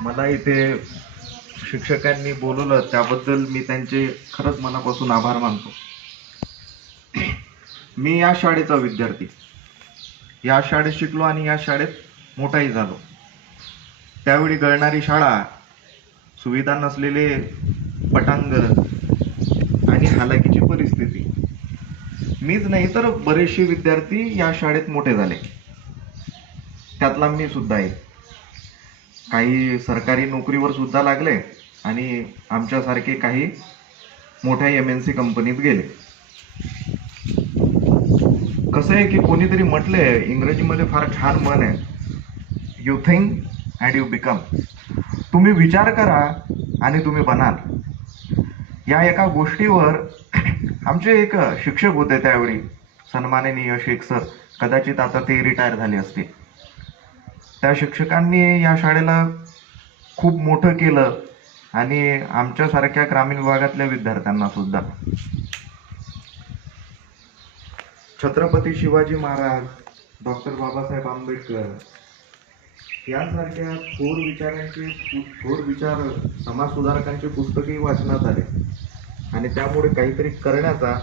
मला इथे शिक्षकांनी बोलवलं त्याबद्दल मी त्यांचे खरंच मनापासून आभार मानतो. मी या शाळेचा विद्यार्थी, या शाळेत शिकलो आणि या शाळेत मोठाही झालो. त्यावेळी गळणारी शाळा, सुविधा नसलेले पटांगण आणि हालाकीची परिस्थिती. मीच नाही तर बरेचसे विद्यार्थी या शाळेत मोठे झाले, त्यातला मी सुद्धा आहे. काही सरकारी नोकरीवर सुद्धा लागले आणि आमच्यासारखे काही मोठ्या MNC कंपनीत गेले. कसं आहे की कोणीतरी म्हटले, इंग्रजीमध्ये फार छान म्हण आहे, you think and you become. तुम्ही विचार करा आणि तुम्ही बनाल. या एका गोष्टीवर आमचे एक शिक्षक होते त्यावेळी, सन्माननीय शेख सर, कदाचित आता ते रिटायर झाले असतील. त्या शिक्षकांनी या शाळेला खूप मोठं केलं आणि आमच्यासारख्या ग्रामीण भागातल्या विद्यार्थ्यांना सुद्धा. छत्रपती शिवाजी महाराज, डॉक्टर बाबासाहेब आंबेडकर यांसारख्या थोर विचार समाज सुधारकांची पुस्तकही वाचनात आले आणि त्यामुळे काहीतरी करण्याचा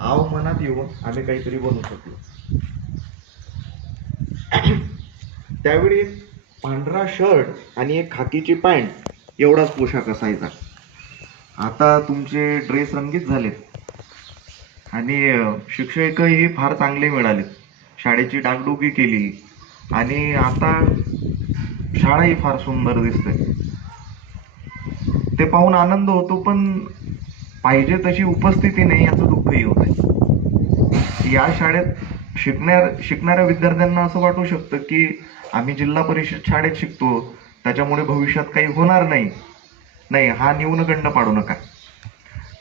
आव मनात येऊन आम्ही काहीतरी बनवू शकलो. त्यावेळी पांढरा शर्ट आणि एक खाकीची पॅन्ट एवढाच पोशाख असायचा. आता तुमचे ड्रेस रंगीत झालेत आणि शिक्षकही फार चांगले मिळाले. शाळेची डागडुगी केली आणि आता शाळाही फार सुंदर दिसते. ते पाहून आनंद होतो, पण पाहिजे तशी उपस्थिती नाही याचं दुःखही होत आहे. या शाळेत शिकणाऱ्या विद्यार्थ्यांना असं वाटू शकतं की आम्ही जिल्हा परिषद शाळेत शिकतो त्याच्यामुळे भविष्यात काही होणार नाही. हा न्यूनगंड पाडू नका.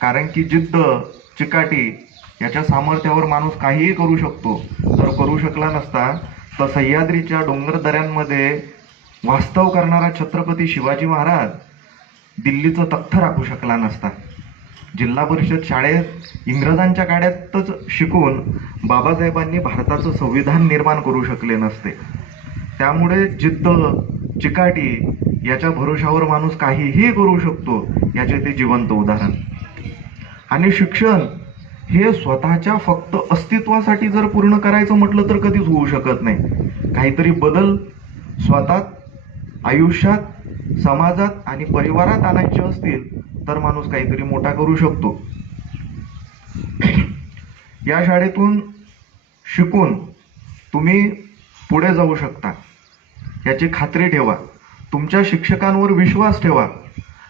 कारण की जिद्द, चिकाटी याच्या सामर्थ्यावर माणूस काहीही करू शकतो. जर करू शकला नसता तर सह्याद्रीच्या डोंगर दऱ्यांमध्ये वास्तव करणारा छत्रपती शिवाजी महाराज दिल्लीचं तख्त राखू शकला नसता. जिल्हा परिषद शाळेत इंग्रजांच्या काळातच शिकून बाबासाहेबांनी भारताचं संविधान निर्माण करू शकले नसते. त्यामुळे जिद्द, चिकाटी याच्या भरोशावर माणूस काहीही करू शकतो, याचे ते जिवंत उदाहरण. आणि शिक्षण हे स्वतःच्या फक्त अस्तित्वासाठी जर पूर्ण करायचं म्हटलं तर कधीच होऊ शकत नाही. काहीतरी बदल स्वतःत, आयुष्यात, समाजात आणि परिवारात आणायचे असतील तर माणूस काहीतरी मोठा करू शकतो. या शाळेतून शिकून तुम्ही पुढे जाऊ शकता याची खात्री ठेवा. तुमच्या शिक्षकांवर विश्वास ठेवा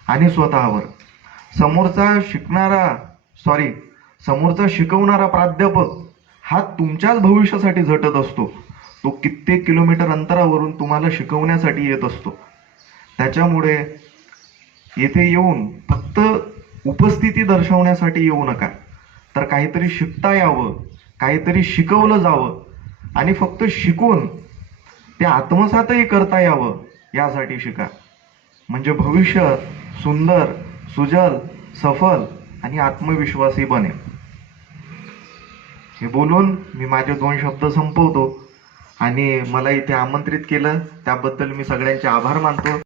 आणि स्वतःवर. समोरचा शिकवणारा प्राध्यापक हा तुमच्याच भविष्यासाठी झटत असतो. तो कित्येक किलोमीटर अंतरावरून तुम्हाला शिकवण्यासाठी येत असतो. त्याच्यामुळे येथे येऊन फक्त उपस्थिती दर्शवण्यासाठी येऊ नका, तर काहीतरी शिकता यावं, काहीतरी शिकवलं जावं आणि फक्त शिकून ते आत्मसातही करता यावं यासाठी शिका. म्हणजे भविष्य सुंदर, सुजल, सफल आणि आत्मविश्वासी बनेल. हे बोलून मी माझे 2 शब्द संपवतो आणि मला इथे आमंत्रित केलं त्याबद्दल मी सगळ्यांचे आभार मानतो.